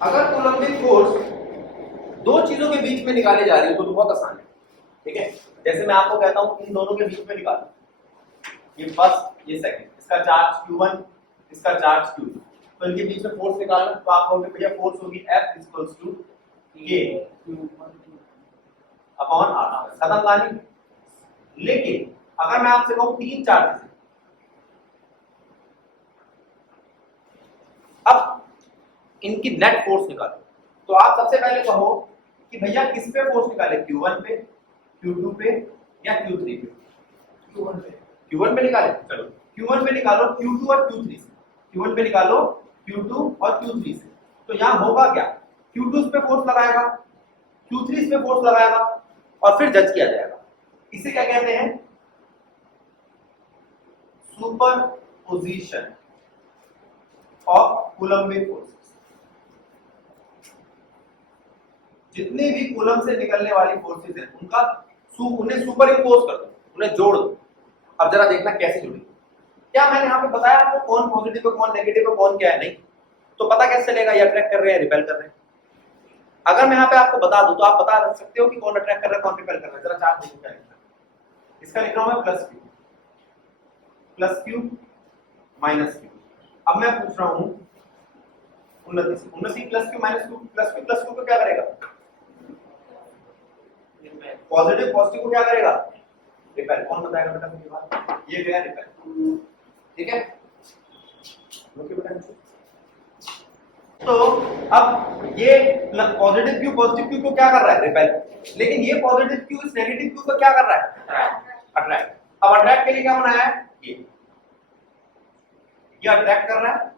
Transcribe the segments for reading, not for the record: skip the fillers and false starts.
अगर Coulombic force दो चीजों के बीच में निकाले जा रही है तो बहुत आसान है, ठीक है। जैसे मैं आपको कहता हूं इन दोनों के बीच में निकालो, ये फर्स्ट ये सेकंड, इसका चार्ज Q1 इसका चार्ज Q2, तो इनके बीच में फोर्स निकालना, तो आप कहोगे भैया फोर्स होगी F equals to K upon R, खत्म कहानी। लेकिन अगर मैं आपसे कहूं तीन चार्जेस, अब इनकी नेट फोर्स निकालो, तो आप सबसे पहले कहो कि भैया किस पे फोर्स निकाले, Q1 पे, Q2 पे या Q3 पे? Q1 पे निकाले। चलो Q1 पे निकालो Q2 और Q3 से, Q1 पे निकालो Q2 और Q3 से, तो यहां होगा क्या, Q2 इस पे फोर्स लगाएगा, Q3 इस पे फोर्स लगाएगा और फिर जज किया जाएगा। इसे क्या कहते हैं, सुपरपोजिशन ऑफ कूलम्बिक फोर्सेस। जितने भी कूलम से निकलने वाली फोर्सेस हैं उन्हें सुपर इंपोज कर दो, उन्हें जोड़ दो। अब जरा देखना कैसे जुड़ी। क्या मैंने यहाँ पे बताया आपको कौन पॉजिटिव है कौन नेगेटिव है कौन क्या है, नहीं तो पता कैसे चलेगा ये अट्रैक्ट कर रहे हैं रिपेल कर रहे हैं। अगर मैं यहाँ पे आपको बता दूं तो आप बता सकते हो कि कौन अट्रैक्ट कर रहा है कौन रिपेल कर रहा है। जरा चार्ट देखो क्या लिखा है, इसका लिख रहा हूं मैं प्लस क्यू माइनस क्यू। अब मैं पूछ रहा हूं उन्नति प्लस क्यू माइनस क्यू को क्या करेगा, पॉजिटिव पॉजिटिव को क्या करेगा, रिपेल। कौन बताएगा बेटा मुझे बात, ये गया रिपेल, ठीक है। ओके बेटा, तो अब ये पॉजिटिव क्यू को क्या कर रहा है, रिपेल। लेकिन ये पॉजिटिव क्यू इस नेगेटिव क्यू को क्या कर रहा है, अट्रैक्ट। अब अट्रैक्ट के लिए क्या बनाया है, ये अट्रैक्ट कर रहा है,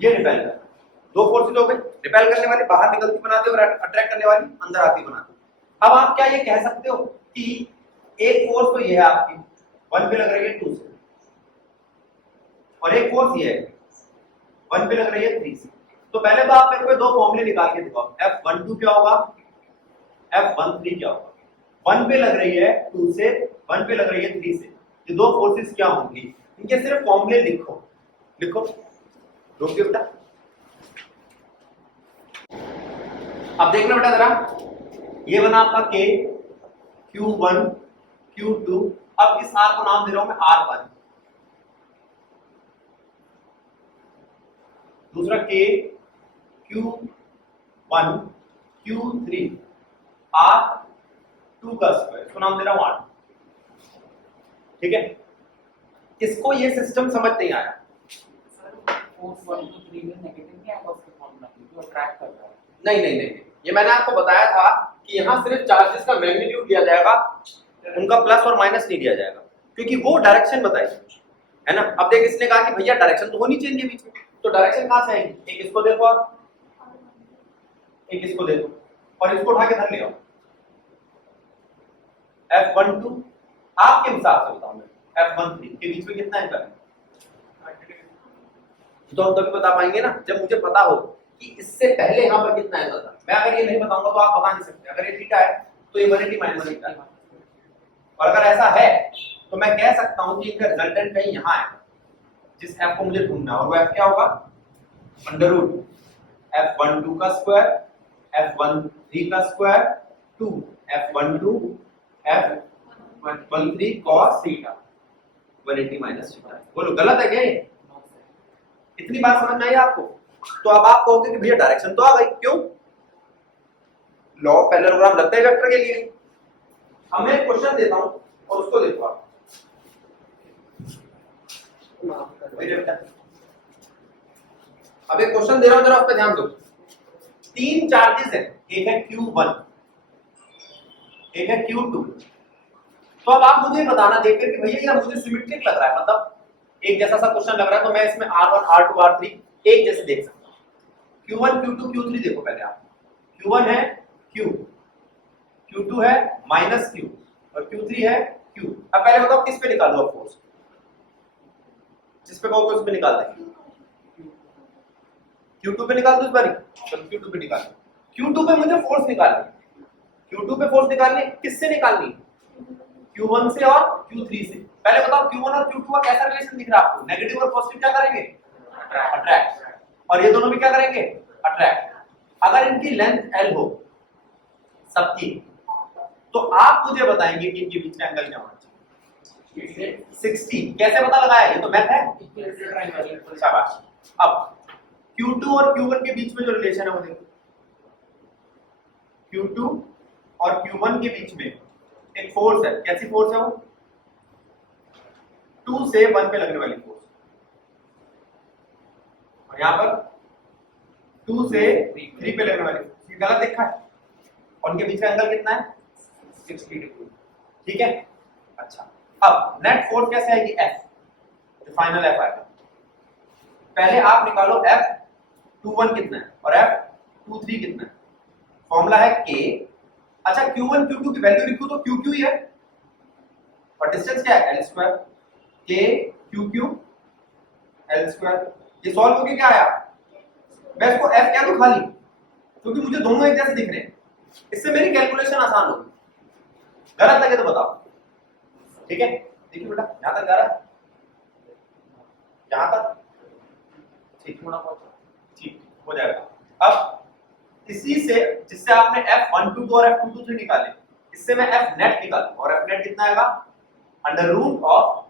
ये रिपेल कर रहा है। दो फोर्सेस हो गई, रिपेल करने वाली बाहर निकलती बनाते और अट्रैक्ट करने वाली अंदर आती बनाते। अब आप क्या ये कह सकते हो कि एक फोर्स तो ये है आपकी 1 पे लग रही है 2 से, और एक फोर्स ये है 1 पे लग रही है 3 से। तो पहले तो आप मेरे को दो फॉर्मूले निकाल के दिखाओ, F12 क्या होगा, F13 क्या होगा। 1 पे लग रही है 2 से, 1 पे लग रही है 3 से, ये दो फोर्सेस क्या होंगी, इनके सिर्फ फॉर्मूले लिखो रोकिए बेटा। अब देखना बेटा जरा, ये बना आपका K, Q1, Q2, अब इस R को नाम दे रहा हूं मैं R1, दूसरा K, Q1, Q3, R2 का स्क्वायर, इसको नाम दे रहा हूं R, ठीक है। इसको ये सिस्टम समझ नहीं आया, फोर्स 1 2 3 में नेगेटिव क्या है उसके फॉर्मूला जो अट्रैक्ट कर रहा है। नहीं, ये मैंने आपको बताया था कि यहाँ सिर्फ चार्जेस का मैग्नीट्यूड दिया जाएगा, उनका प्लस और माइनस नहीं दिया जाएगा, क्योंकि वो डायरेक्शन बताई है ना। अब देख इसने कहा कि भैया डायरेक्शन तो होनी चाहिए बीच में, तो डायरेक्शन कहां से आएगी, एक इसको देखो आप, एक इसको देखो और इसको उठा के धर ले आओ। F12 आपके हिसाब से बताऊं मैं, F13 के बीच में कितना एंगल है, तो हम तभी बता पाएंगे ना जब मुझे पता हो कि इससे पहले यहाँ पर कितना एंगल था। मैं अगर ये नहीं बताऊंगा तो आप बता नहीं सकते। अगर ये थीटा है तो ये 180 माइनस थीटा है, और अगर ऐसा है तो मैं कह सकता हूं कि इनका रिजल्टेंट कहीं यहाँ है जिस f को मुझे ढूंढना है, और वो f क्या होगा, अंडररूट F12 का स्क्वायर F13 का square 2 F12 F13 cos theta 180 minus theta. बोलो गलत है क्या ये, इतनी बात समझ में आई आपको। तो अब आप कहोगे कि भैया डायरेक्शन तो आ गई, क्यों, लॉ ऑफ पैरेललोग्राम लगता है वेक्टर के लिए। अब मैं एक क्वेश्चन देता हूं और उसको देखो आप, अब एक क्वेश्चन दे रहा हूं जरा उस पर ध्यान दो। तीन चार्जेस हैं, एक है Q1 एक है Q2, तो अब आप मुझे बताना देखकर कि भैया यार मुझे सिमेट्रिक लग रहा है, मतलब एक जैसा सा क्वेश्चन लग रहा है, तो मैं इसमें R1 R2 R3 एक जैसे देख सकता हूं। Q1 Q2 Q3 देखो पहले आप, Q1 है Q, Q2 है माइनस Q और Q3 है Q। अब पहले बताओ किस पे निकालूं अब फोर्स, जिस पे कहोगे उस पे निकाल देंगे। Q2 पे निकाल दो इस बार, चलो Q2 पे निकाल, Q2 पे मुझे फोर्स निकालनी, Q2 पे फोर्स निकालनी, किससे निकालनी, Q1 से और Q3 से। पहले बताओ Q1 और Q2 का कैसा रिलेशन दिख रहा है आपको, नेगेटिव और पॉजिटिव क्या करेंगे, अट्रैक्ट, और ये दोनों भी क्या करेंगे, अट्रैक्ट। अगर इनकी लेंथ L हो सबकी, तो आप मुझे बताएंगे कि इनके बीच का एंगल क्या होना चाहिए। 60। कैसे पता लगाया, ये तो मैथ है। शाबाश। अब Q2 और Q1 के बीच में जो रिलेशन है वो देखो। Q2 और Q1 के बीच में एक फोर्स है। कैसी फोर्स है वो? 2 से 1 पे लगने वाली फोर्स। और यहां पर 2 से 3 पे लगने वाली फोर्स। ये गलत लिखा है। और उनके बीच का एंगल कितना है? 60 डिग्री। ठीक है। अच्छा, अब नेट फोर्स कैसे आएगी? F, जो फाइनल F आएगा। पहले आप निकालो F21 कितना है और F23 कितना है। फॉर्मूला है K। अच्छा, Q1 Q2 की वैल्यू लिखूं तो QQ ही है, और डिस्टेंस क्या है? L square. K QQ L square. ये सॉल्व होके क्या आया? मैं इसको F क्या दूं खाली, क्योंकि मुझे दोनों एक जैसे दिख रहे हैं। इससे मेरी कैलकुलेशन आसान होगी। गलत लगे तो बताओ। ठीक है, देखिए बेटा, यहां तक जा रहा है, यहां तक ठीक, थोड़ा बहुत ठीक हो जाएगा। अब इसी से, जिससे आपने F12 और F23 निकाले, इससे मैं F नेट निकालूं, और F नेट कितना आएगा? Under root of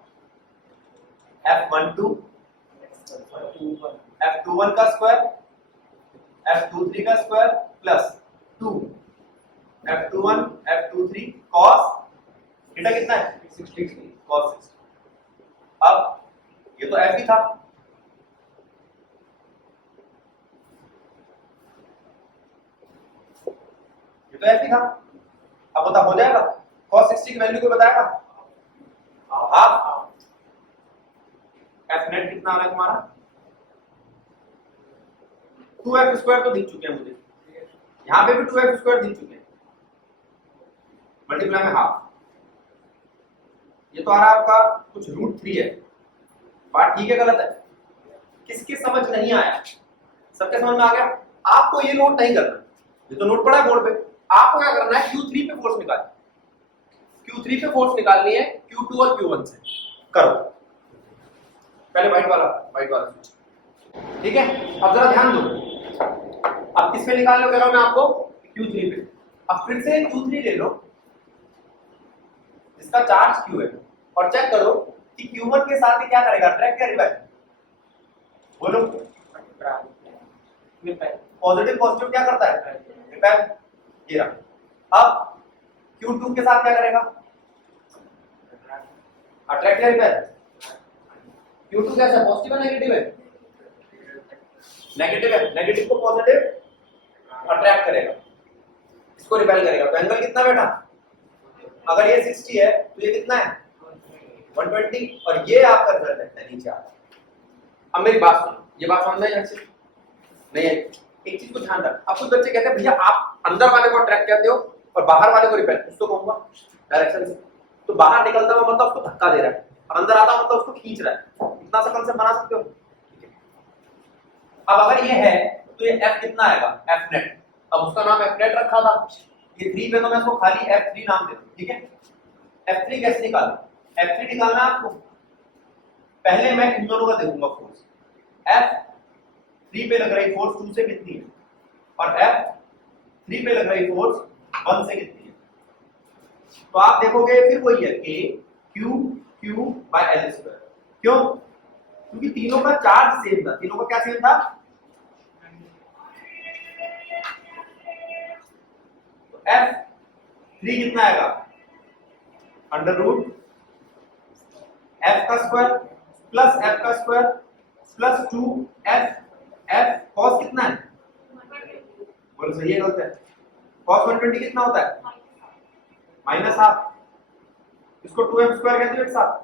F12 F21 का स्क्वायर F23 का square plus 2 F21 F23 cos theta कितना है? 60 cos 60। अब ये तो F ही था, ये तो F ही था। अब बता, हो जाएगा? cos 60 की वैल्यू को बताएगा हाफ। F नेट कितना आ रहा है तुम्हारा? 2F स्क्वायर तो दिख चुके हैं मुझे, यहां पे भी 2F स्क्वायर दिख चुके हैं, मल्टीप्लाई में हाफ। ये तो आ रहा है आपका कुछ √3 है। बात ठीक है गलत है? किसके समझ नहीं आया? सबके समझ में आ गया? आपको ये नोट नहीं करना, ये तो नोट पड़ा है बोर्ड पे। आपको क्या करना है? Q3 पे फोर्स निकालनी, Q3 पे फोर्स निकालनी है Q2 और Q1 से। करो पहले व्हाइट वाला स्विच। ठीक है, अब जरा ध्यान दो। अब किस पे निकाल लो कह रहा हूं मैं आपको? Q3 पे। अब फिर से Q3 ले लो जिसका चार्ज Q है, और चेक करो कि Q1 के साथ ही क्या करेगा, अट्रैक्ट या रिपेल? बोलो। पॉजिटिव पॉजिटिव क्या करता है? रिपेल। ये रहा। अब Q2 के साथ क्या करेगा? अट्रैक्ट या रिपेल? Q2 कैसा है? पॉजिटिव है नेगेटिव है? नेगेटिव है। नेगेटिव को पॉजिटिव अट्रैक्ट करेगा, इसको रिपेल करेगा। तो एंगल कितना बेटा? अगर ये 60 है तो ये कितना है? 120। और ये आपका रिजल्ट है नीचे आ रहा है। अब मेरी बात सुनो, ये बात समझ में आई अच्छे? नहीं है? एक चीज को ध्यान रख। अब कुछ बच्चे कहते हैं भैया आप अंदर वाले को अट्रैक्ट करते हो और बाहर वाले को रिपेल। उसको कहूंगा डायरेक्शन से। तो बाहर निकलता हुआ मतलब उसको धक्का दे रहा है, और अंदर आता मतलब उसको खींच रहा है। इतना सा कंसेप्ट बना सकते हो? अब अगर ये है तो ये F कितना आएगा? F net. अब उसका नाम F नेट रखा था, ये 3 पे तो मैं इसको खाली F3 नाम दे दूं। ठीक है, F3 कैसे निकालना? F3 निकालना आपको, पहले मैं इन दोनों का देखूंगा फोर्स। F3 पे लग रही फोर्स 2 से कितनी है, और F3 पे लग रही फोर्स 1 से कितनी है। तो आप देखोगे फिर वही है K Q Q by L square. क्यों? क्योंकि तीनों का चार्ज सेम था। तीनों का क्या सेम था? तो F3 कितना आएगा? अंडर रूट F का स्क्वायर प्लस F का स्क्वायर प्लस 2F cos कितना है? बोलो सही है गलत है? cos 120 कितना होता है? Minus half. इसको 2F स्क्वायर कहते हो एक साथ।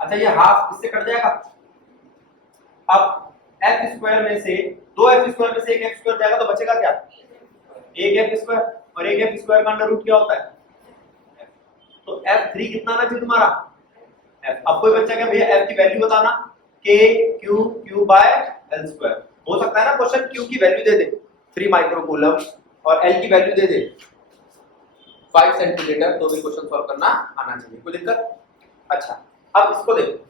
अच्छा, ये हाफ इससे कट जाएगा। अब F स्क्वायर में से 2F स्क्वायर में से एक F स्क्वायर जाएगा तो बचेगा क्या? एक F स्क्वायर, और एक F स्क्वायर का अंडर रूट क्या होता है? तो F3 कितना आना चाहिए तुम्हारा? F। अब कोई बच्चा क्या भैया F की वैल्यू बताना, K Q Q by L square. हो सकता है ना क्वेश्चन Q की वैल्यू दे दे 3 माइक्रोकूलम और L की वैल्यू दे दे 5 सेंटीमीटर, तो भी क्वेश्चन सॉल्व करना आना चाहिए। कोई दिक्कत? अच्छा, अब इसको देखो।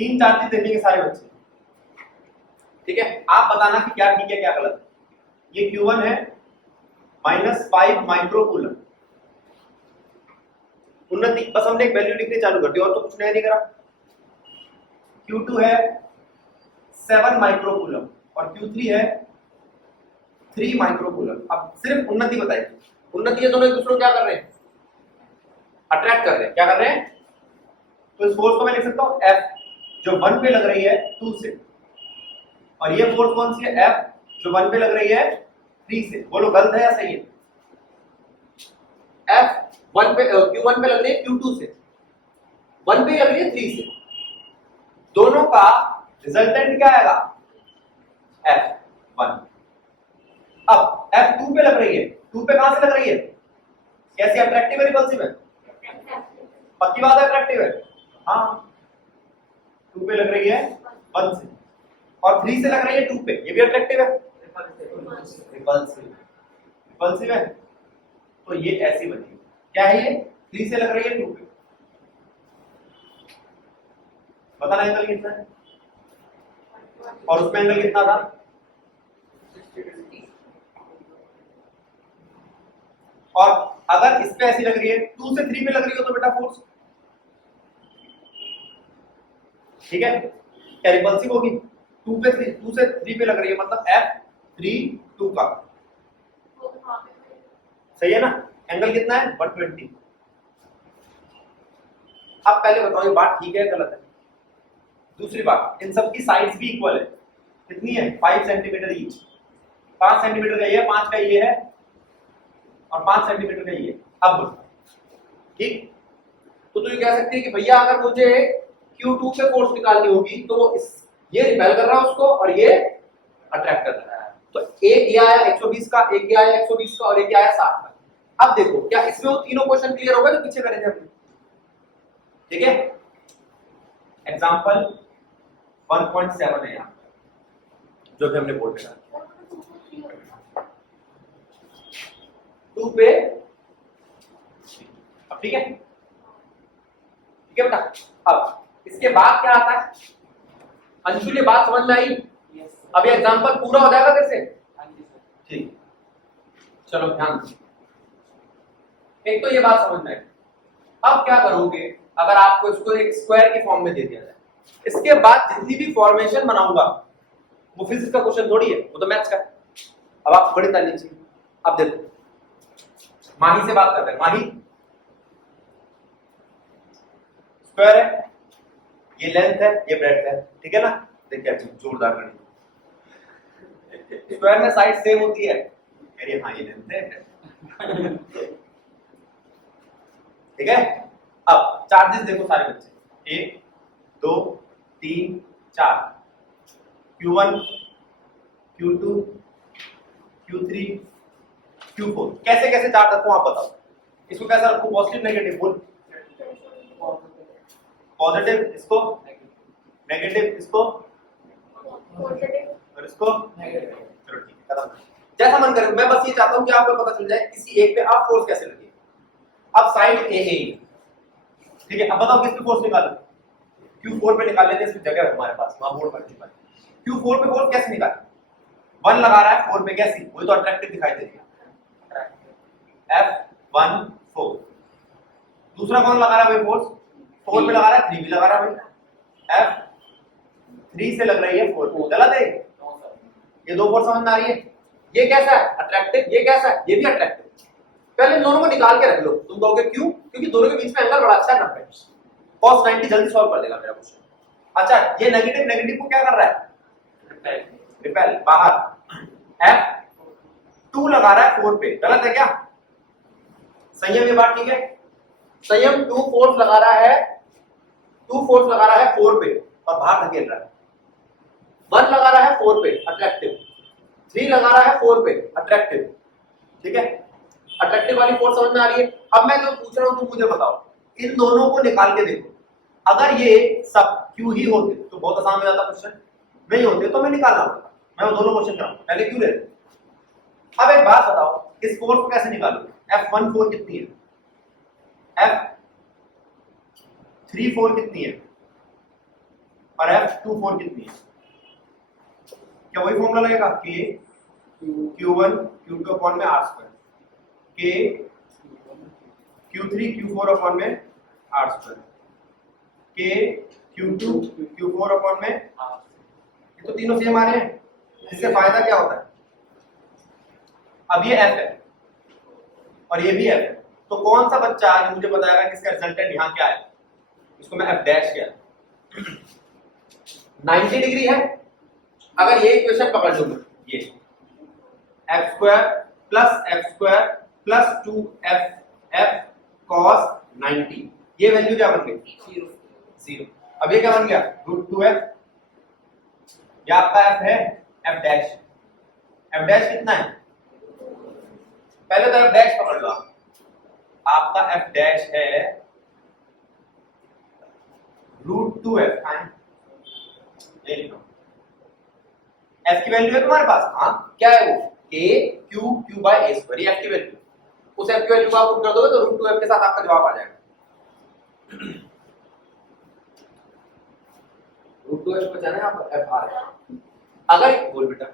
तीन चार्जेस देखेंगे सारे बच्चे, ठीक है। आप बताना कि क्या ठीक है क्या गलत है। ये Q1 है -5 माइक्रोकूलम, उन्नति, बस हमने एक वैल्यू लिखनी चालू कर दी और तो कुछ नया नहीं करा। Q2 है 7 माइक्रोकूलम और Q3 है 3 माइक्रोकूलम। अब सिर्फ उन्नति बताइए, उन्नति ये दोनों एक दूसरे को क्या कर रहे हैं, अट्रैक्ट कर रहे हैं, क्या कर रहे हैं। तो इस फोर्स को मैं लिख सकता हूं F, जो 1 पे लग रही है 2 से, और ये फोर्स कौन सी है, F, जो 1 पे लग रही है 3 से। बोलो गलत है या सही है। F Q1 पे लग रही है Q2 से, 1 पे लग रही है 3 से, दोनों का रिजल्टेंट क्या आएगा, F1। अब F2 पे लग रही है, 2 पे कहां से लग रही है, कैसे, अट्रैक्टिव है रिपल्सिव है, पक्की बात है अट्रैक्टिव है, हाँ। 2 पे लग रही है 1 से, और 3 से लग रही है 2 पे, ये भी अट्रैक्टिव है, रिपल्सिव है। तो ये ऐसी बनी, क्या है ये, 3 से लग रही है 2 पे। बताना एंगल कितना है, और उसमें एंगल कितना था, और अगर इस पे ऐसी लग रही है 2 से 3 पे लग रही हो तो बेटा फोर्स, ठीक है, क्या रिपल्सिव होगी। 2 से 3 पे लग रही है, मतलब F3 2 का, सही है ना। एंगल कितना है 120। अब पहले बताओ ये बात ठीक है गलत है। दूसरी बात, इन सब की साइड्स भी इक्वल है, कितनी है 5 सेंटीमीटर ईच, 5 सेंटीमीटर का ये है, 5 का ये है, और 5 सेंटीमीटर का ये। अब ठीक, तो तू ये कह सकती है कि भैया अगर मुझे Q2 पे फोर्स निकालनी होगी तो वो ये रिपेल कर रहा है उसको और ये अट्रैक्ट कर रहा है, तो एक ये आया 120 का, एक ये आया 120 का, और एक ये आया 60 का। अब देखो क्या इसमें वो तीनों क्वेश्चन क्लियर हो गए जो पीछे करे थे अपने, ठीक है। एग्जांपल 1.7 है यहाँ जो भी हमने बोर्ड पे डाला, 2 पे, अब ठीक है, ठीक है बेटा। अब इसके बाद क्या आता है, अंशुल ये बात समझ में आई। अब ये एग्जांपल पूरा हो जाएगा कैसे, ठीक, चलो ध्यान दो। एक तो ये बात समझ में आई। अब क्या करोगे, अगर आपको इसको एक स्क्वायर की फॉर्म में दे दिया जाए, इसके बाद जितनी भी फॉर्मेशन बनाऊंगा वो फिजिक्स का क्वेश्चन थोड़ी है, वो तो मैथ्स का है। अब आप बड़ी ताली चाहिए। अब देखो माही से बात करते हैं, माही स्क्वायर है, ये लेंथ है, ये ब्रेड्थ है, ठीक है ना। देखिए जोरदार गणित, स्क्वायर में साइड सेम होती है, अरे हाँ ये लेंथ है, ठीक है। अब चार्जेस देखो सारे बच्चे, 1 2 3 4, Q1 Q2 Q3 Q4, कैसे कैसे चार्ज रखूं आप बताओ। इसको कैसा रखूं, पॉजिटिव नेगेटिव, बोल, पॉजिटिव इसको, नेगेटिव इसको, और इसको नेगेटिव। चलो ठीक है, खत्म, जैसा मन करे। मैं बस ये चाहता हूं कि आपको पता चल जाए किसी एक पे आप फोर्स कैसे लगे। अब साइड ए, ठीक है। अब बताओ किस पे फोर्स निकालना, Q4 पे निकाल लेते हैं, इसकी जगह है हमारे पास, वहां बोर्ड पर निकाल। Q4 पे फोर्स कैसे निकालें, 1 लगा रहा है 4 पे, कैसी, वही तो अट्रैक्टिव दिखाई दे रही है, F1 4। दूसरा कौन लगा रहा है भाई फोर्स, 4 पे लगा रहा है, 3 भी लगा रहा है भाई, F3 से लग रही है 4 पे, गलत है ये दो फोर्स समझ में आ रही है। ये कैसा है अट्रैक्टिव, ये कैसा है, ये भी अट्रैक्टिव। पहले इन दोनों को निकाल के रख लो, तुम कहोगे क्यों, क्योंकि दोनों के बीच में एंगल बड़ा अच्छा है 90, cos 90 जल्दी सॉल्व कर देगा मेरा क्वेश्चन। अच्छा ये नेगेटिव नेगेटिव को क्या कर रहा है, रिपेल बाहर, F2 लगा रहा है 4 पे, गलत है क्या, संयम, ये बात ठीक है। संयम 2 फोर्स लगा रहा है, 2 फोर्स लगा रहा है 4 पे और बाहर धकेल रहा है। 1 लगा रहा है 4 पे अट्रैक्टिव, 3 लगा रहा है 4 पे अट्रैक्टिव, ठीक है। अट्रैक्टिव वाली फोर्स समझ में आ रही है। अब मैं जो पूछ रहा हूं तुम मुझे बताओ, इन दोनों को निकाल के देखो, अगर ये सब क्यू ही होते तो बहुत आसान हो जाता क्वेश्चन, नहीं होते तो मैं निकालना होता, मैं वो दोनों क्वेश्चन कराऊंगा, पहले क्यों लेते। अब एक बात बताओ, इस फोर्स को कैसे निकालोगे, F14 कितनी है, F34 कितनी है, और F24 कितनी है? क्या वही फॉर्मूला लगेगा? K Q1 Q2 अपॉन में R square, K Q3 Q4 upon में R square, K Q2 Q4 upon में, ये तो तीनों सेम आ रहे हैं, इससे फायदा क्या होता है? अब ये F है और ये भी F है, तो कौन सा बच्चा जो मुझे बताएगा कि इसका रिजल्टेंट यहाँ क्या है? इसको मैं F डैश किया 90 डिग्री है। अगर ये इक्वेशन पकड़ लूं मैं, ये f square plus 2f f cos 90, ये वैल्यू क्या बन गई? 0। अब ये क्या बन गया? √2f। ये आपका f है, f डैश कितना है? पहले तो f डैश पकड़ लो, आपका f डैश है √2f। ये लिखो, f की वैल्यू है तुम्हारे पास, हाँ क्या है वो? k q by a square, ये f की वैल्यू। उस f की वैल्यू को आप पुट कर दोगे तो √2f के साथ आपका जवाब आ जाएगा। √2f को जाना है आप, f आ रहा है। अगर बोल बेटा,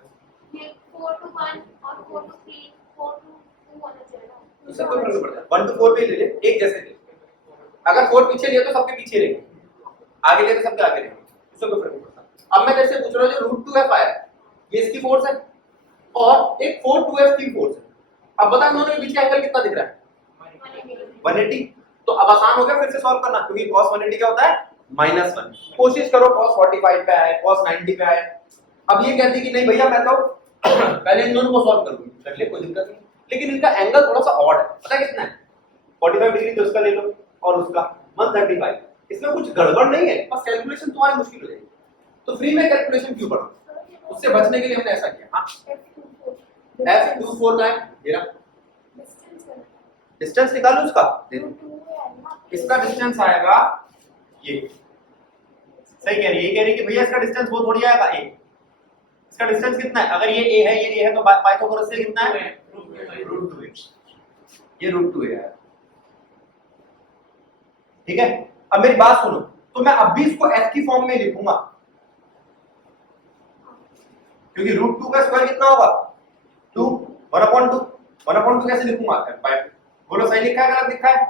ये 4 to 1 और 4 to 3 4 to 2 होना चाहिए ना। उससे कोई फर्क नहीं पड़ता, 1 to 4 पे ले ले, एक जैसे ले। अगर 4 पीछे लिया तो सबके पीछे लेंगे, आगे लिया तो सबके आगे लेंगे, उससे कोई फर्क नहीं पड़ता। अब मैं जैसे पूछ रहा हूं, जो √2f आया ये इसकी फोर्स है और एक 4-2f की फोर्स है। अब बता दोनों के बीच का एंगल कितना दिख रहा है? 180। तो अब आसान हो गया फिर से सॉल्व करना, क्योंकि cos 180 क्या होता है? -1। कोशिश करो cos 45 पे आए, cos 90 पे आए। अब ये कहती कि नहीं भैया मैं तो पहले इन दोनों को सॉल्व करूंगी, कर ले कोई दिक्कत नहीं, लेकिन इनका एंगल थोड़ा सा ऑड है। पता है कितना है? 45 डिग्री तो इसका ले लो और उसका 135। इसमें कुछ गड़बड़ नहीं है, बस कैलकुलेशन तुम्हारी मुश्किल हो जाएगी। तो फ्री में कैलकुलेशन क्यों करो? उससे बचने के लिए हमने ऐसा किया। हाँ, F24 का है, मेरा डिस्टेंस निकालो उसका, दे दो। इसका डिस्टेंस आएगा ये, सही कह रही है, ये कह रही है कि भैया इसका डिस्टेंस वो थोड़ी आएगा a। इसका डिस्टेंस कितना है? अगर ये a है, ये a है, तो पाइथागोरस से कितना है? √2a। ये √2a है, ठीक है। अब मेरी बात सुनो, तो मैं अब भी इसको f की फॉर्म में लिखूंगा, क्योंकि √2 का स्क्वायर कितना होगा? 2 1/2। 1/2 कैसे लिखूंगा? f/2। बोलो सही लिखा है गलत लिखा है?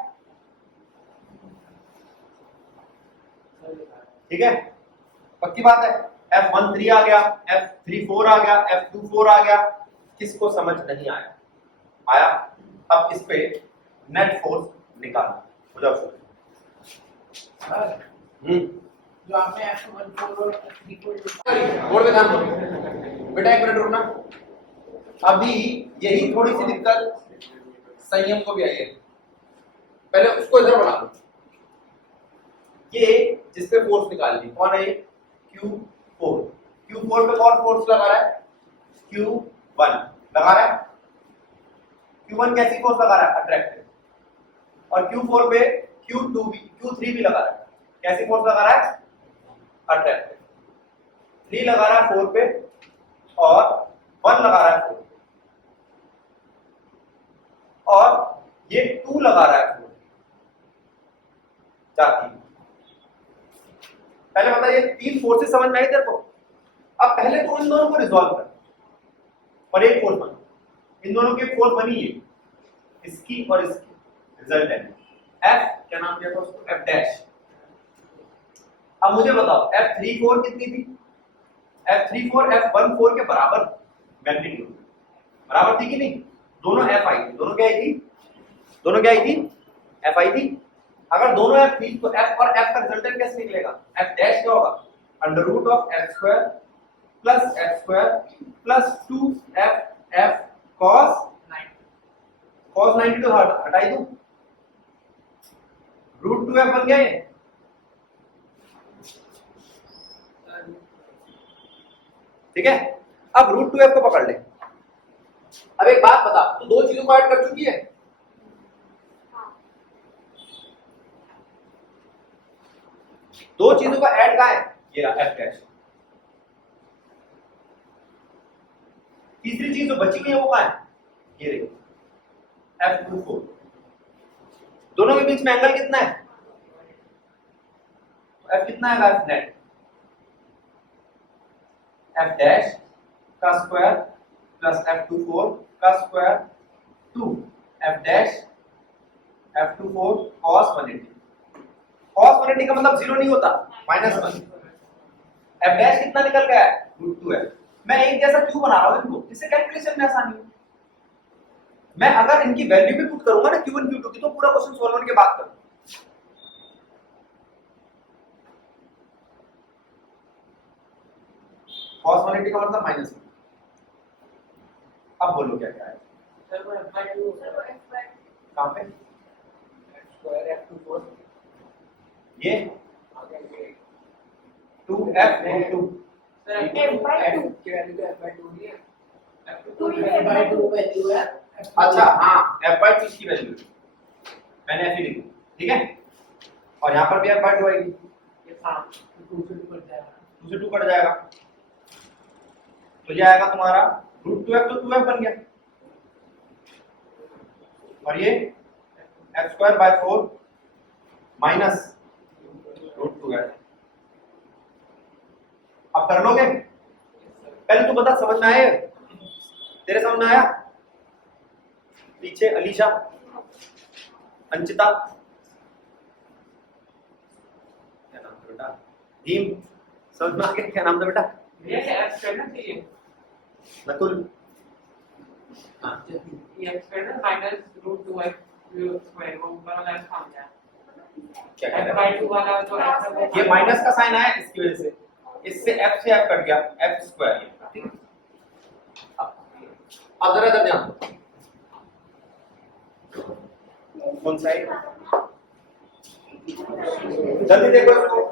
ठीक है, पक्की बात है। F13 आ गया, F34 आ गया, F24 आ गया। किसको समझ नहीं आया? आया? अब इस पे नेट फोर्स निकालना, हो जाओ शुरू। जो आपने F14 और F34 बोर्ड पे ध्यान दो बेटा, एक मिनट रुकना। अभी यही थोड़ी सी दिक्कत संयम को भी आई है, पहले उसको इधर बना दो। ये जिस पे फोर्स निकाल ली, कौन है ये? Q4। Q4 पे कौन फोर्स लगा रहा है? Q1 लगा रहा है। Q1 कैसी फोर्स लगा रहा है? अट्रैक्टिव। और Q4 पे Q3 भी लगा रहा है। कैसी फोर्स लगा रहा है? अट्रैक्टिव। 3 लगा रहा है 4 पे और 1 लगा रहा है 4, और ये 2 लगा रहा है 4 जाती। पहले बता, ये 3 फोर्सेस समझ में आई तेरे को? अब पहले तो इन दोनों को रिजॉल्व कर और एक फोर्स बना, इन दोनों की फोर्स बनी है, इसकी और इसकी, रिजल्ट है F, क्या नाम दिया था उसको? F dash. अब मुझे बताओ F34 कितनी थी? F34 F14 के बराबर मैग्नीट्यूड, बराबर थी कि नहीं? दोनों F आई थी, दोनों क्या आई थी? दोनों क्या आई थी? F आई थी। अगर दोनों F थी तो F और F का रिजल्टेंट कैसे निकलेगा? F डैश क्या होगा? √f² plus f² plus 2f cos 90 तो हटाई दो, √2f बन गया ये। ठीक है, अब √2f को पकड़ ले। अब एक बात बता, तो दो चीजों को ऐड कर चुकी है? दो चीजों का ऐड कहां है? ये रहा F डैश। तीसरी चीज जो बची हुई है वो कहां है? ये रही F24। दोनों के बीच में एंगल कितना है? F कितना है? F net. एफ डैश का स्क्वायर प्लस F24 का square 2 F dash F24 cos 180। cos 180 का मतलब 0 नहीं होता, -1। एफ डैश कितना निकल गया है √2f। मैं एक जैसा क्यों बना रहा हूं इनको, इससे कैलकुलेशन में आसानी है। मैं अगर इनकी वैल्यू भी पुट करूंगा ना Q1 Q2 की, तो पूरा क्वेश्चन सॉल्व होने के बाद करूंगा। cos 180 का मतलब -1। अब बोलो क्या क्या है सर वो f/2 कहां पे, स्क्वायर f24 ये आगे 2f/2। सर f/2 की वैल्यू तो f/2 नहीं है, टू ही f/2 वैल्यू है। अच्छा हाँ, f/2 की वैल्यू मैंने ऐसे लिखी, ठीक है। और यहाँ पर भी f/2 आएगी, ये हाँ 2 से 2 कट जाएगा। 2 से 2 कट जाएगा, तो ये आएगा तुम्हारा √2f, तो 2f बन गया। और ये f²/4 माइनस √2f। अब कर लोगे, पहले तू बता समझ में आए, तेरे समझ में आया? पीछे अलीशा, अंचिता, क्या नाम था बेटा, भीम, समझ में आ गया क्या नाम था बेटा? ये f करना चाहिए, नकुल, हाँ ये f करना -√2f स्क्वायर वो ऊपर वाला f आ गया। क्या कह रहा है? f/2 वाला जो f है वो ये माइनस का साइन आया इसकी वजह से, इससे f से f कट गया, f², ठीक है। अब जरा इधर ध्यान दो, कौन सा है जल्दी देखो इसको,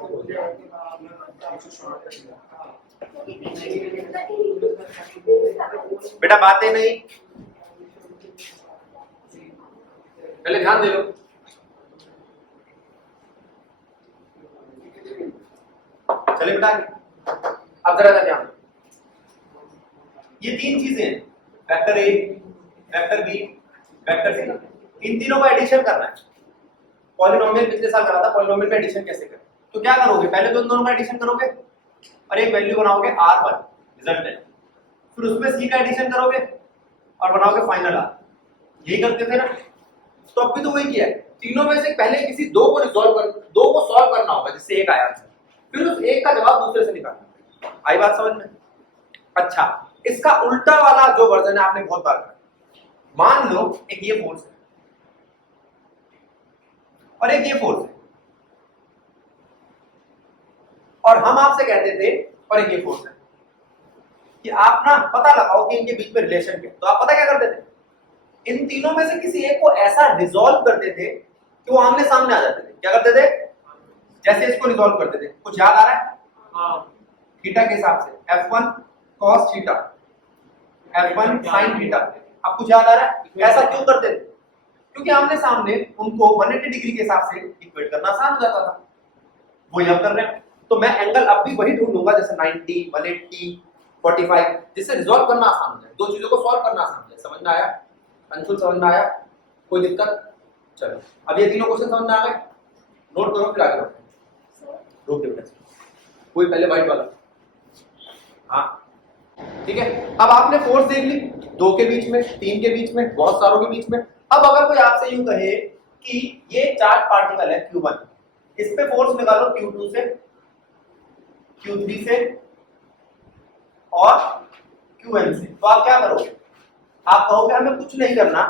बेटा बातें नहीं, पहले ध्यान दे लो। चले बेटा अब जरा ध्यान दो, ये तीन चीजें हैं, vector A, vector B, vector C, इन तीनों का एडिशन करना है। पॉलिनोमियल पिछले साल करा था, पॉलिनोमियल का एडिशन कैसे करें। तो क्या करोगे, पहले तो इन दोनों का एडिशन करोगे और एक वैल्यू बनाओगे R1 रिजल्ट है, फिर उसमें C का एडिशन करोगे और बनाओगे फाइनल R। यही करते थे ना, तो अब भी तो वही किया है। तीनों में से पहले किसी दो को सॉल्व करना होगा जिससे एक आया, फिर उस एक का जवाब दूसरे से निकालना। आई बात समझ में? अच्छा, इसका उल्टा वाला जो वर्जन है आपने बहुत बार करा। मान लो एक ये फोर्स है और एक ये फोर्स है, और हम आपसे कहते थे और एक ये फोर्स है कि आप ना पता लगाओ कि इनके बीच में रिलेशन क्या। तो आप पता क्या करते थे, इन तीनों में से किसी एक को ऐसा रिजॉल्व करते थे कि वो आमने सामने आ जाते थे। क्या करते थे, जैसे इसको रिजॉल्व करते थे, कुछ याद आ रहा है? हाँ थीटा के हिसाब से f1 cos theta, f1 sin theta. अब कुछ याद आ रहा है? ऐसा क्यों करते थे? क्योंकि आमने सामने उनको 180 डिग्री के हिसाब से इक्वेट करना आसान हो जाता था। वो यह कर रहे हैं, तो मैं एंगल अब भी वही ढूंढूंगा जैसे 90, 180, 45, जिससे रिजॉल्व करना आसान हो जाए, दो चीजों को सॉल्व करना आसान हो जाए। समझ में आया? अंशुल समझ में आया? कोई दिक्कत? चलो अब ये तीनों क्वेश्चन समझ में आ गए, नोट करो फिर आगे बढ़ते हैं। रोक दे बेटा, कोई पहले वाइट वाला, हाँ ठीक है। अब आपने फोर्स देख ली, दो के बीच में, तीन के बीच में, बहुत सारों के बीच में। अब अगर कोई आपसे यूं कहे कि ये चार्ज पार्टिकल है Q1, इस पे फोर्स निकालो Q2 से, Q3 से और Qn से, तो आप क्या करोगे? आप कहोगे हमें कुछ नहीं करना,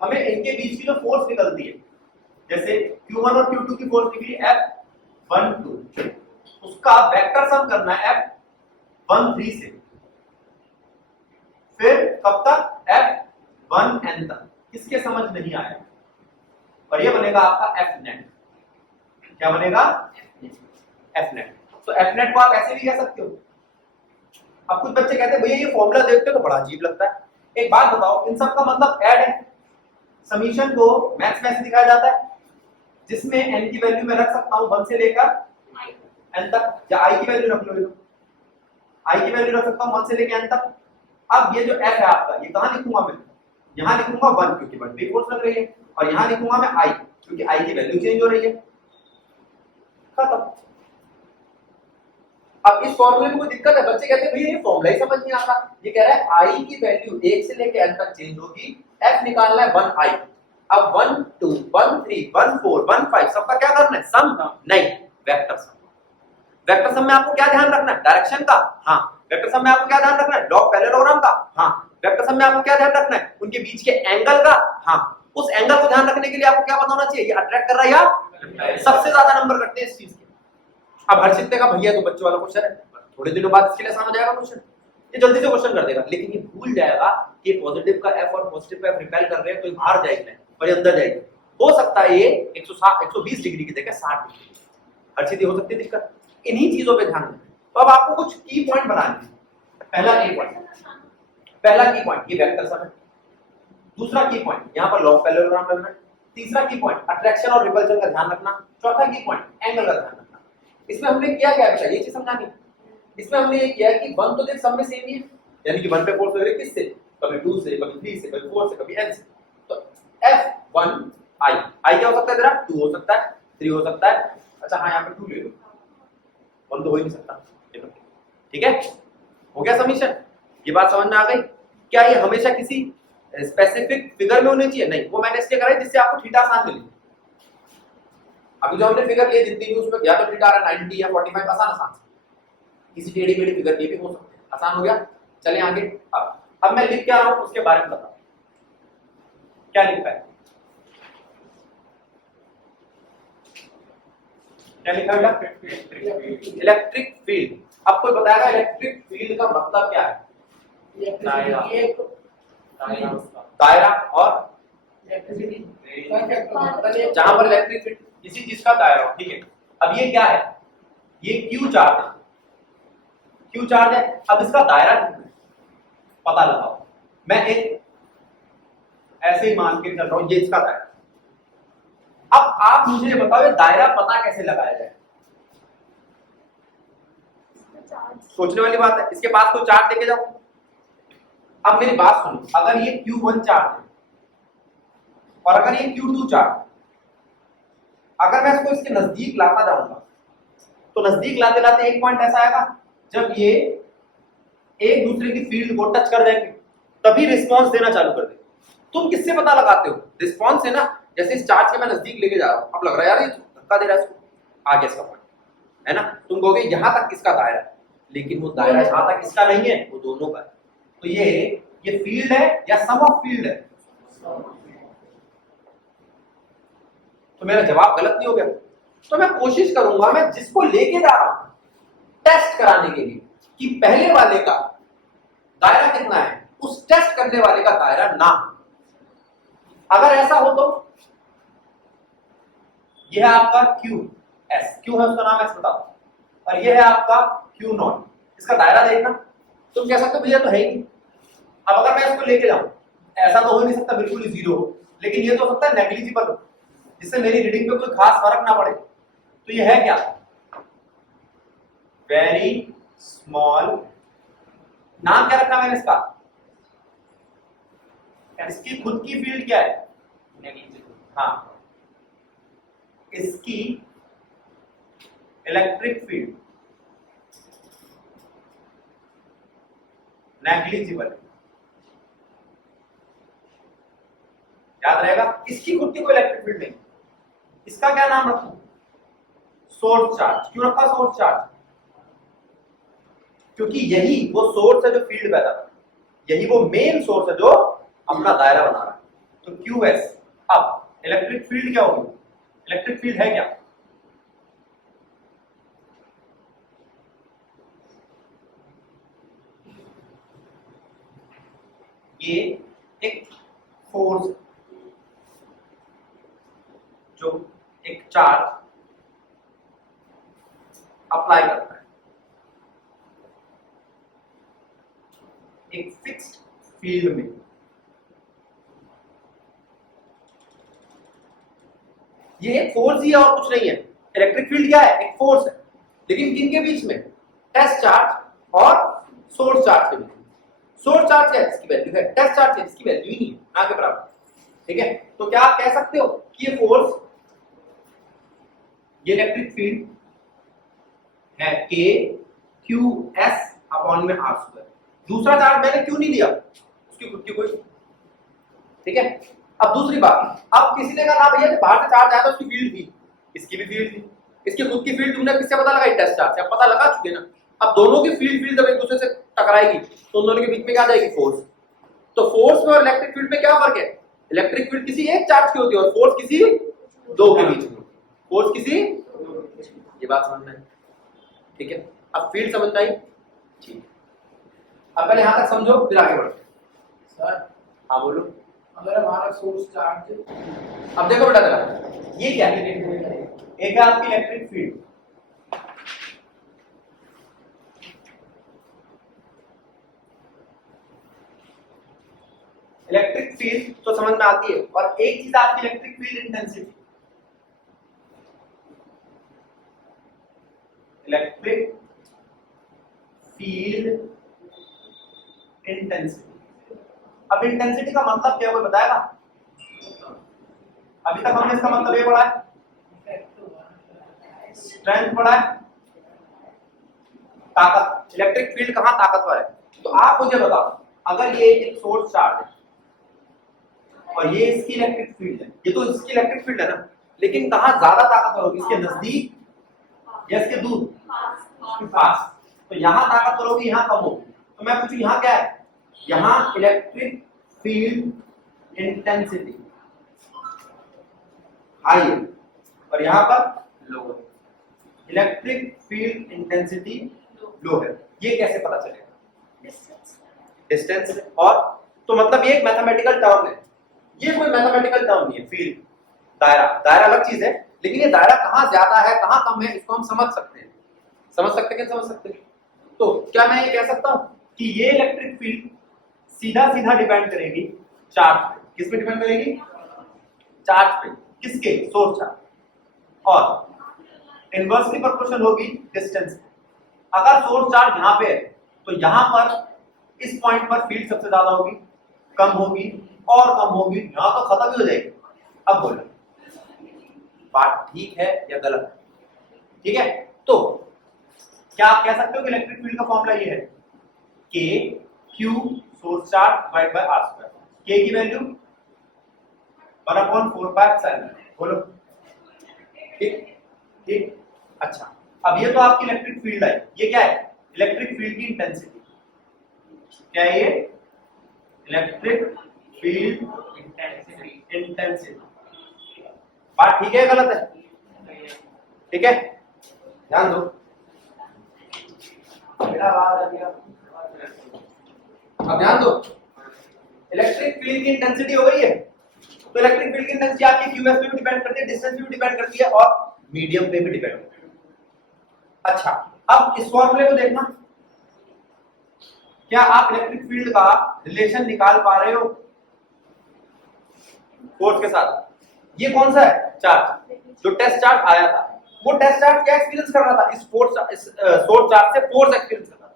हमें इनके बीच की जो फोर्स निकलती है, जैसे Q1 और Q2 की फोर्स निकली F12, उसका वेक्टर सम करना है F13 से, फिर कब तक? F1n तक। किसके समझ नहीं आया? और ये बनेगा आपका Fnet। क्या बनेगा? Fnet। तो Fnet को आप ऐसे भी कह सकते हो। अब कुछ बच्चे कहते हैं भैया ये फॉर्मूला देखते हो तो बड़ा अजीब लगता है। एक बात बताओ, इन सब का मतलब ऐड है। समीशन को मैथ्स में ऐसे दिखाया जाता है जिसमें n की वैल्यू मैं रख सकता हूं 1 से लेकर n तक, या i की वैल्यू रख लो, i की वैल्यू रख सकता हूं 1 से लेकर n तक। अब ये जो f है आपका, ये कहां लिखूंगा मैं? यहां लिखूंगा 1 क्योंकि 1 पे फोर्स लग रही है, और यहां लिखूंगा मैं i क्योंकि i की वैल्यू चेंज हो रही है। खत्म। अब इस फॉर्मूले में कोई दिक्कत है? बच्चे कहते हैं भैया ये फॉर्मूला ही समझ नहीं आता। ये कह रहा है आई की वैल्यू 1 से लेकर n तक चेंज होगी, f निकालना है 1i। अब 1 2 1 3 1 4 1 5 सबका क्या करना है? सम? नहीं, वेक्टर सम। वेक्टर सम में आपको क्या ध्यान रखना है? डायरेक्शन का। हाँ। वेक्टर सम में आपको क्या ध्यान रखना है? लॉग पैरेललोग्राम का। हाँ। वेक्टर सम में आपको क्या ध्यान रखना है? उनके बीच के एंगल का। हाँ। उस एंगल को ध्यान रखने के लिए आपको क्या पता होना चाहिए? ये अट्रैक्ट कर रहा है या सबसे ज्यादा नंबर करते हैं इस चीज के। अब हर्षित ने कहा भैया तो बच्चों वाला क्वेश्चन है, थोड़े दिनों बाद इसके लिए आसान हो जाएगा क्वेश्चन, ये जल्दी से क्वेश्चन कर देगा, लेकिन ये भूल जाएगा कि पॉजिटिव का एफ और पॉजिटिव का एफ रिपेल कर रहे हैं तो ये बाहर जाएगी और ये अंदर जाएगी। हो सकता है ये 120 डिग्री की जगह 60 डिग्री। हर्षित ये हो सकती है दिक्कत। इन्हीं चीजों पे ध्यान दें। तो अब आपको कुछ की पॉइंट बनाने हैं। पहला की पॉइंट ये वेक्टर सम है। दूसरा की पॉइंट यहाँ पर लॉग पैरेललोग्राम करना है। तीसरा की पॉइंट अट्रैक्शन और रिपल्शन का ध्यान रखना। चौथा की पॉइंट एंगल का ध्यान रखना। इसमें हमने क्या क्या बेटा ये चीज समझानी। इसमें हमने ये किया कि 1 तो देख सब में सेम ही है, यानी कि 1 पे फोर्स वगैरह किससे? कभी 2 से, कभी 3 से, कभी 4 से, कभी n से। तो f1 i क्या हो सकता है तेरा? 2 हो सकता है, 3 हो सकता है। अच्छा हाँ यहाँ पे 2 ले लो, 1 तो हो ही नहीं सकता। ठीक है, हो गया सबमिशन। ये बात समझ में आ गई? क्या ये हमेशा किसी स्पेसिफिक फिगर में होनी चाहिए? नहीं, वो मैंने इसलिए करा जिससे आपको थीटा आसान मिले। अभी जो हमने फिगर लिए जितनी भी उसमें या तो थीटा आ रहा 90 या 45 आसान किसी टेढ़ी मेढ़ी फिगर के भी हो सकते हैं। आसान हो गया। चलें आगे। अब मैं लिख क्या रहा हूं उसके बारे में बताओ। क्या लिखा है? क्या लिखा है? Electric field. अब कोई बताएगा इलेक्ट्रिक फील्ड का मतलब क्या है? दायरा और जहां पर इलेक्ट्रिक फील्ड किसी चीज का दायरा हो। ठीक है, अब ये क्या है? ये क्यू चार्ज है। क्यू चार्ज है। अब इसका दायरा कितना है पता लगाओ। मैं एक ऐसे ही मान के चल रहा हूं ये इसका दायरा। अब आप मुझे ये बताओ ये दायरा पता कैसे लगाया जाए? सोचने वाली बात है। इसके पास कोई चार्ज लेके जाओ। अब मेरी बात सुनो, अगर ये Q1 चार्ज है और अगर ये Q2 चार्ज, अगर मैं इसको इसके नजदीक लाता जाऊंगा तो नजदीक लाते लाते एक पॉइंट ऐसा आएगा जब ये एक दूसरे की फील्ड को टच कर देंगे तभी रिस्पांस देना चालू कर देंगे। तुम किससे पता लगाते हो? रिस्पांस से ना। जैसे इस चार्ज के मैं नजदीक लेके जा रहा हूं, अब लग रहा है यार ये धक्का दे रहा है इसको, आगे इसका पॉइंट है ना। तुम कहोगे यहां तक इसका दायरा है, लेकिन वो दायरा जहां तक इसका नहीं है वो दोनों का है। तो ये फील्ड है या सम ऑफ फील्ड है? तो मेरा जवाब गलत नहीं हो गया? तो मैं कोशिश करूंगा, मैं जिसको लेके जा रहा हूं टेस्ट कराने के लिए कि पहले वाले का दायरा कितना है, उस टेस्ट करने वाले का दायरा ना। अगर ऐसा हो तो यह है आपका क्यू एस, क्यू है उसका नाम एस बताओ, और यह है आपका क्यू नॉट। इसका दायरा देखना। तुम कह सकते हो भैया तो है ही नहीं। अब अगर मैं इसको लेके जाऊं, ऐसा तो हो ही नहीं सकता बिल्कुल ही जीरो हो, लेकिन ये तो हो सकता है नेग्लिजिबल हो, जिससे मेरी रीडिंग पे कोई खास फर्क ना पड़े। तो ये है क्या? Very small. नाम क्या रखा मैंने इसका? इसकी खुद की फील्ड क्या है? नेग्लिजिबल। हाँ, इसकी इलेक्ट्रिक फील्ड नेग्लिजिबल। याद रहेगा, इसकी खुद की कोई इलेक्ट्रिक फील्ड नहीं। इसका क्या नाम रखूं? Source charge. क्यों रखा सोर्स चार्ज? क्योंकि यही वो सोर्स है जो फील्ड पैदा कर रहा है, यही वो मेन सोर्स है जो अपना दायरा बना रहा है। तो क्यू एस। अब इलेक्ट्रिक फील्ड क्या होगी? इलेक्ट्रिक फील्ड है क्या? ये एक फोर्स जो एक चार्ज अप्लाई करता है एक फिक्स्ड फील्ड में। ये एक फोर्स ही है और कुछ नहीं है। इलेक्ट्रिक फील्ड क्या है? एक फोर्स है, लेकिन किन के बीच में? टेस्ट चार्ज और सोर्स चार्ज के बीच में। सोर्स चार्ज क्या है? इसकी वैल्यू है। टेस्ट चार्ज है, इसकी वैल्यू ही नहीं है, ना के बराबर। ठीक है, तो क्या आप कह सकते हो कि ये फोर्स, ये इलेक्ट्रिक फील्ड है K क्यू एस अपॉन में आर स्क्वायर। दूसरा चार्ज मैंने क्यों नहीं लिया, उसकी खुद की कोई, ठीक है। अब दूसरी बात, अब किसी ने कहा ना भैया बाहर से चार्ज आया था उसकी फील्ड थी, इसकी भी फील्ड थी, इसकी खुद की फील्ड तुमने किससे पता लगाई, टेस्ट चार्ज से, अब पता लगा चुके ना। अब दोनों की फील्ड जब एक दूसरे से टकराएगी तो उन दोनों के बीच में क्या आ जाएगी, फोर्स। तो फोर्स में और इलेक्ट्रिक फील्ड में क्या फर्क है, इलेक्ट्रिक फील्ड किसी एक चार्ज की होती है और फोर्स किसी दो के बीच में, फोर्स किसी, ये बात समझना है, ठीक है। अब फील्ड समझना ही, ठीक है। अब पहले यहां तक समझो फिर आगे बढ़ो। सर हाँ बोलो। अगर हमारा सोर्स चार्ज, अब देखो बेटा जरा, ये क्या है, एक है आपकी इलेक्ट्रिक फील्ड, इलेक्ट्रिक फील्ड तो समझ में आती है, और एक चीज आपकी electric field intensity, electric field intensity. अब इंटेंसिटी का मतलब क्या है कोई बताएगा, अभी तक हमने इसका मतलब ये पढ़ा है, स्ट्रेंथ पढ़ा है, ताकत, इलेक्ट्रिक फील्ड कहां ताकतवर है। तो आप मुझे बताओ, अगर ये एक सोर्स चार्ज है और ये इसकी इलेक्ट्रिक फील्ड है, ये तो इसकी इलेक्ट्रिक फील्ड है ना, लेकिन कहां ज्यादा ताकतवर होगी, इसके नजदीक या इसके दूर, इसके पास। तो यहां ताकतवर होगी, यहां कम होगी। तो मैं पूछूं यहां क्या है, यहां इलेक्ट्रिक फील्ड इंटेंसिटी हाई है और यहां पर लो है, इलेक्ट्रिक फील्ड इंटेंसिटी लो है। ये कैसे पता चलेगा, डिस्टेंस। और तो मतलब ये एक मैथमेटिकल टर्म है, ये कोई मैथमेटिकल टर्म नहीं है फील्ड। दायरा, दायरा अलग चीज है, लेकिन ये दायरा कहां ज्यादा है कहां कम है इसको हम समझ सकते हैं, समझ सकते हैं, समझ सकते हैं। तो क्या मैं ये कह सकता हूं कि ये इलेक्ट्रिक फील्ड सीधा सीधा डिपेंड करेगी चार्ज पे, किस पे डिपेंड करेगी, चार्ज पे, किसके, सोर्स चार्ज, और इनवर्सली प्रोपोर्शनल होगी डिस्टेंस पे। अगर सोर्स चार्ज यहां पे है तो यहां पर इस पॉइंट पर फील्ड सबसे ज्यादा होगी, कम होगी और कम होगी, यहां तो खत्म ही हो जाएगी। अब बोलो बात ठीक है या गलत है, ठीक है। तो क्या आप कह सकते हो कि इलेक्ट्रिक फील्ड का फॉर्मूला ये है, K Q source charge divide by R square, K की वैल्यू 1/4 बोलो, ठीक ठीक। अच्छा, अब ये तो आपकी इलेक्ट्रिक फील्ड है, ये क्या है, इलेक्ट्रिक फील्ड की इंटेंसिटी, क्या है ये, इलेक्ट्रिक फील्ड इंटेंसिटी। बात ठीक है गलत है, ठीक है, ध्यान दो बेटा, आवाज आ गया। अब ध्यान दो, इलेक्ट्रिक फील्ड की इंटेंसिटी हो गई है, तो इलेक्ट्रिक फील्ड की इंटेंसिटी आपकी क्यूएस पे भी डिपेंड करती है, डिस्टेंस पे भी डिपेंड करती है और मीडियम पे भी डिपेंड करती है। अच्छा, अब इस फॉर्मूले को देखना, क्या आप इलेक्ट्रिक फील्ड का रिलेशन निकाल पा रहे हो फोर्स के साथ। ये कौन सा है, चार्ज, जो टेस्ट चार्ज आया था, वो टेस्ट चार्ज क्या एक्सपीरियंस कर रहा था, इस सोर्स चार्ज से फोर्स एक्सपीरियंस कर रहा था।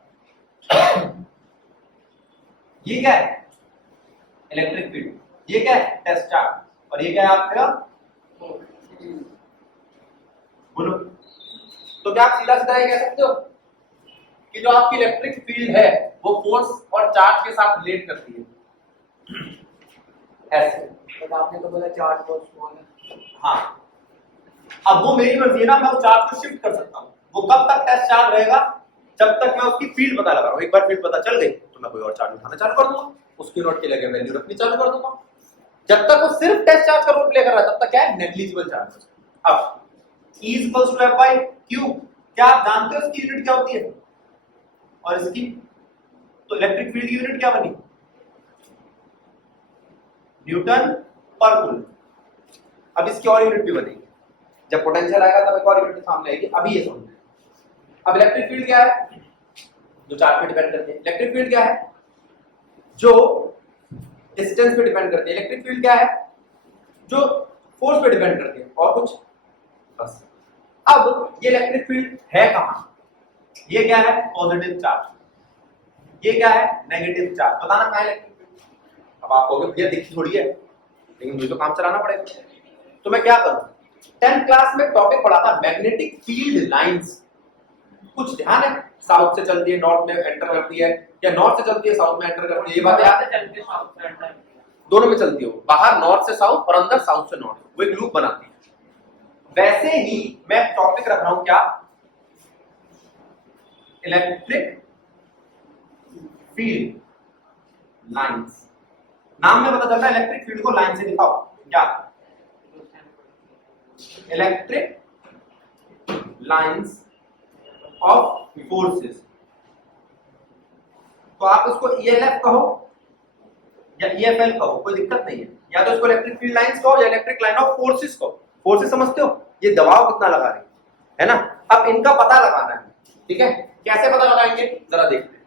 ये क्या है, इलेक्ट्रिक फील्ड, ये क्या है, टेस्ट चार्ज, और ये क्या है आपका, बोलो। तो क्या आप सीधा सीधा ये कह सकते हो कि जो आपकी इलेक्ट्रिक फील्ड है वो फोर्स और चार्ज के साथ रिलेट करती है, ऐसे। तो आपने तो बोला चार्ज बहुत स्मॉल है। हाँ, अब वो मेरी मर्जी है ना, मैं उस चार्ज को शिफ्ट कर सकता हूँ। वो कब तक टेस्ट चार्ज रहेगा, जब तक मैं उसकी फील्ड पता लगा रहा हूँ। एक बार फील्ड पता चल गई तो मैं कोई और चार्ज उठाना चालू कर दूंगा, उसकी नोट के लगे वैल्यू रखनी चालू कर दूंगा। जब तक वो सिर्फ टेस्ट चार्ज का रोल प्ले कर रहा है तब तक क्या है, नेग्लिजिबल चार्ज। अब E equals to F by Q, क्या आप जानते हो इसकी यूनिट क्या होती है, और इसकी, तो इलेक्ट्रिक फील्ड की यूनिट क्या बनी, न्यूटन पर कूलम। अब इसकी और यूनिट भी बनेगी, जब पोटेंशियल आएगा तब एक और यूनिट सामने आएगी। अभी ये समझो, अब इलेक्ट्रिक फील्ड क्या है, जो चार्ज पे डिपेंड करती है। इलेक्ट्रिक फील्ड क्या है, जो डिस्टेंस पे डिपेंड करती है। इलेक्ट्रिक फील्ड क्या है, जो फोर्स पे डिपेंड करती है, और कुछ, बस। अब ये इलेक्ट्रिक फील्ड है कहां, ये क्या है, पॉजिटिव चार्ज, ये क्या है, नेगेटिव चार्ज। बताना कहां है इलेक्ट्रिक फील्ड। अब आप कहोगे भैया दिखती थोड़ी है, लेकिन मुझे तो काम चलाना पड़ेगा। तो मैं क्या करूं, 10th क्लास में टॉपिक पढ़ा था मैग्नेटिक फील्ड लाइंस, कुछ ध्यान है, साउथ से चलती है नॉर्थ में एंटर करती है, या नॉर्थ से चलती है साउथ में एंटर करती है, ये बात याद है? चलते साउथ से एंटर। दोनों में चलती है वो, बाहर नॉर्थ से साउथ और अंदर साउथ से नॉर्थ, वो एक लूप बनाती है। वैसे ही मैं टॉपिक रख रहा हूं क्या, इलेक्ट्रिक फील्ड लाइंस। नाम में पता चलता है इलेक्ट्रिक फील्ड को लाइन से दिखाओ, क्या इलेक्ट्रिक लाइंस ऑफ फोर्सेस। तो आप इसको ELF कहो या EFL कहो, कोई दिक्कत नहीं है, या तो इसको इलेक्ट्रिक फील्ड लाइंस कहो या इलेक्ट्रिक लाइन ऑफ फोर्सेस कहो। फोर्सेस समझते हो, ये दबाव कितना लगा रही है ना। अब इनका पता लगाना है, ठीक है, कैसे पता लगाएंगे जरा देखते हैं।